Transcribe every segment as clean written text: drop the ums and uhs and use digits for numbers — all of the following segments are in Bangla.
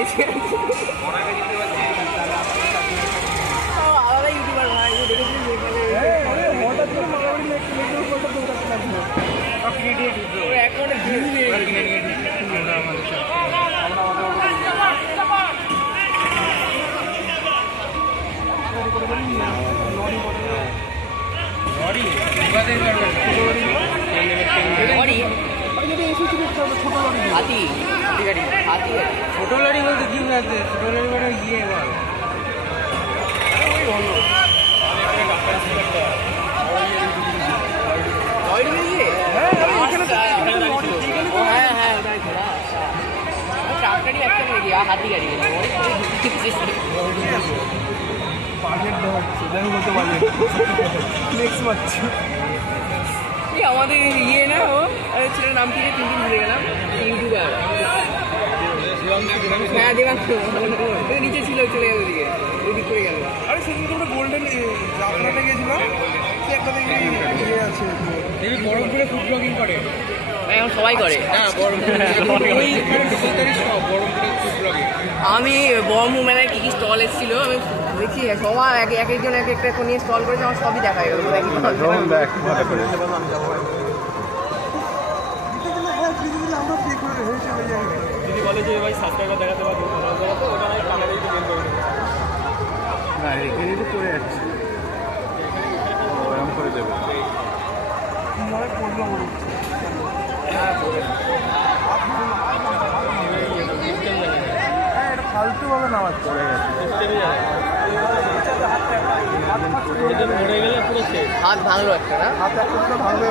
বেশি আলাদা ইউটিউবার ভাই দেখেছিস এখন হাতি গাড়ি হাতি গাড়ি ছোট লরি বলতে কি বলতে ছোট লরি মানে গিয়ে বল হাতি গাড়ি আমাদের ইয়ে না ও ছেলের নাম থেকে তিন ভুলে গেলাম ইউটিউবার হ্যাঁ দেখলাম নিচে ছিল চলে গেল ওদিকে ওদিক করে গেল আরে সেদিন তোমরা গোল্ডেন যাত্রাটা গিয়েছিলাম কি একটা ইয়ে আছে বরমপুরে ফুড ব্লগিং করে এখন সবাই করে আমি বহরমপুর মেলায় কী কী স্টল এসেছিল আমি দেখছি সবার এক একজন এক একটা নিয়ে স্টল করেছে আমার সবই দেখা গেল যদি বলে যে ভাই সাবস্ক্রাইবার দেখাতে পারবো ওটা নয় কানাডাই তো গেম করে না এখানে তো করে যাচ্ছে এরকম করে দেবে ফালতু ভাবে নামাজ চলে গেছে হাত ভাঙলো একটা না হাত একটা ভাঙবে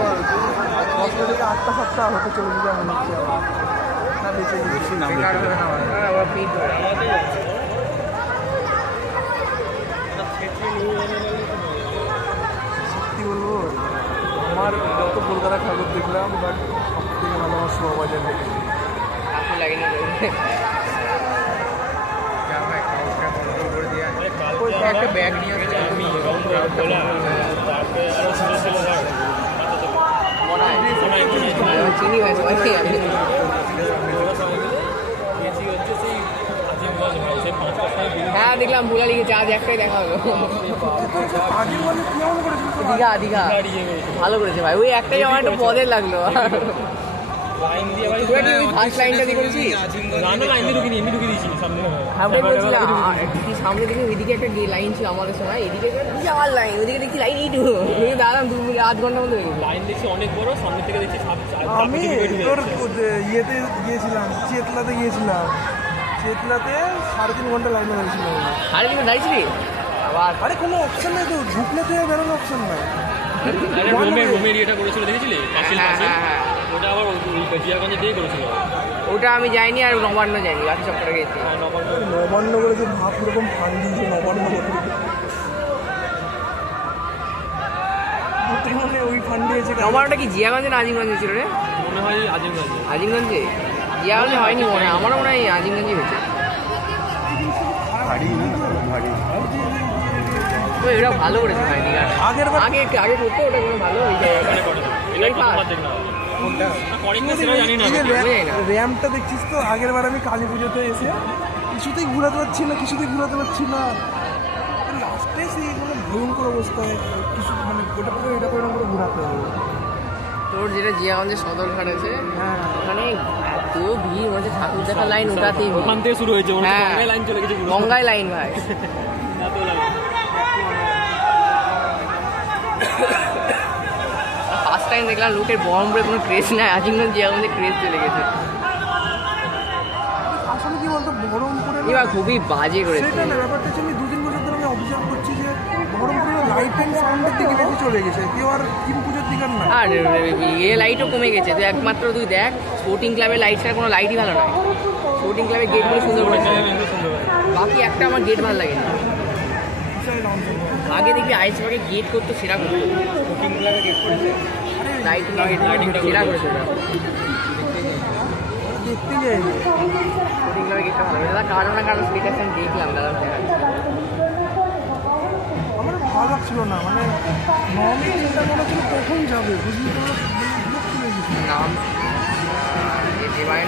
হসপিটালে 8টা 7টা হতে চলে যেতে মনে হচ্ছে না বেঁচে বেশি নাম সত্যি বলবো আমার যত কলকাতা খবর দেখলাম বাট সব থেকে ভালো আমার শোভাবাজার দেখেছি লাগেনি একটা ব্যাগ নিয়ে চিনি হ্যাঁ দেখলাম ভুলা লিখেছে আজ একটাই দেখা হলো দীঘা দীঘা ভালো করেছে ভাই ওই একটাই আমার একটা পদের লাগলো সামনে দিকে ওইদিকে একটা লাইন ছিল আমাদের সময় এদিকে যাওয়ার লাইন ওইদিকে দেখছি লাইন এইটু দাঁড়ালাম 2-8 ঘন্টার মধ্যে লাইন দেখছি অনেক বড় সামনে থেকে দেখছি আমি তোর ইয়েতে গিয়েছিলাম চেতলাতে গিয়েছিলাম চেতলাতে 3.5 ঘন্টা লাইনে দাঁড়িয়েছিল 3.5 ঘন্টা দাঁড়িয়েছিলি আবার আরে কোনো অপশন নেই তো ঢুকলে তো বেরোনোর অপশন নাই রোমের ইয়েটা করেছিল দেখেছিলি ওটা আবার জিয়াগঞ্জে দিয়ে করেছিল ওটা আমি যাইনি আর নবান্ন যাইনি বাকি সব করে গেছি নবান্ন করেছে ভাব এরকম ফান দিয়েছে নবান্ন ওই ফান দিয়েছে নবান্নটা কি জিয়াগঞ্জে না আজিমগঞ্জে ছিল রে মনে হয় আজিমগঞ্জে জিয়াগঞ্জে হয়নি মনে হয় আমারও মনে হয় আজিমগঞ্জে হয়েছে এটা ভালো করেছে ভাই আগে করতো ওটা কোনো ভালো র্যামটা দেখছিস তো আগের বার আমি কালী পুজোতে এসে কিছুতেই ঘুরাতে পারছি না লাস্টে সেই মানে ভয়ঙ্কর অবস্থায় কিছু মানে ওটা করে এটা করে করে ঘুরাতে হবে তোর যেটা জিয়াগঞ্জে সদরঘাট আছে হ্যাঁ ওখানে এত ভিড় হচ্ছে ঠাকুর দেখা লাইন ওটাতেই ওখান থেকে শুরু হয়েছে লাইন চলে গেছে গঙ্গায় লাইন ভাই ফার্স্ট টাইম দেখলাম লোকের বহরমপুরে কোনো ক্রেজ নাই আজিমগঞ্জ জিয়াগঞ্জে ক্রেজ চলে গেছে আসলে কি বলতো বহরমপুরে এবার খুবই বাজে করেছে সেটা না ব্যাপারটা হচ্ছে আমি 2-3 বছর ধরে আমি অবজার্ভ করছি যে বহরমপুরে লাইট অ্যান্ড সাউন্ডের দিকে বেশি চলে গেছে কেউ আর কিম পুজোর দিকে না আর লাইটও কমে গেছে তো একমাত্র তুই দেখ স্পোর্টিং ক্লাবের লাইট ছাড়া কোনো লাইটই ভালো নয় স্পোর্টিং ক্লাবের গেটগুলো সুন্দর করেছে বাকি একটা আমার গেট ভালো লাগে না আগে দেখবি আইসবাগে গেট করতো সেরা করতো স্পোর্টিং ক্লাবে গেট করেছে লাইটিং সেরা করেছে দেখতে যাই স্পোর্টিং ক্লাবে গেটটা ভালো দাদা কারণ না কারণ স্পিকার আমি দেখলাম দাদা আমার ভালো লাগছিল না মানে নর্মালি চিন্তা করা ছিল কখন যাবে বুঝলি তো নাম ডিভাইন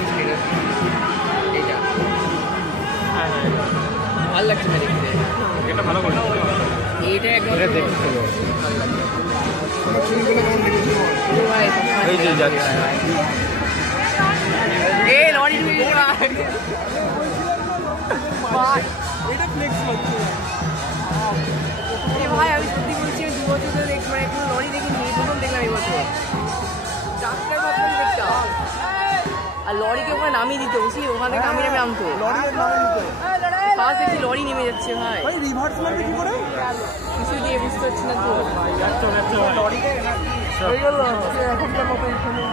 এটা ভালো লাগছে না দেখতে। এটা ভালো করে এটা একদম এটা দেখতে ভালো লাগছে। এই যে যাচ্ছে এই লরি ঢুকে গেল ভাই, এটা ফ্লেক্স হচ্ছে এ ভাই আমি সত্যি বলছি আমি 2 বছর ধরে দেখছি, মানে কোনো লরি দেখিনি, এই প্রথম দেখলাম এই বছর। ট্রাক্টর ভাবলাম দেখতাম, আর লরিকে ওখানে নামিয়ে দিত, বুঝলি, ওখানে নামিয়ে নামিয়ে আনতো। লরির নামে দিতে ফার্স্ট দেখছি লরি নেমে যাচ্ছে ভাই, ভাই রিভার্স মারবে কি করে কিছু দিয়ে বুঝতে পারছি না তো। লরিকে হয়ে গেল এখনকার মতো এখানে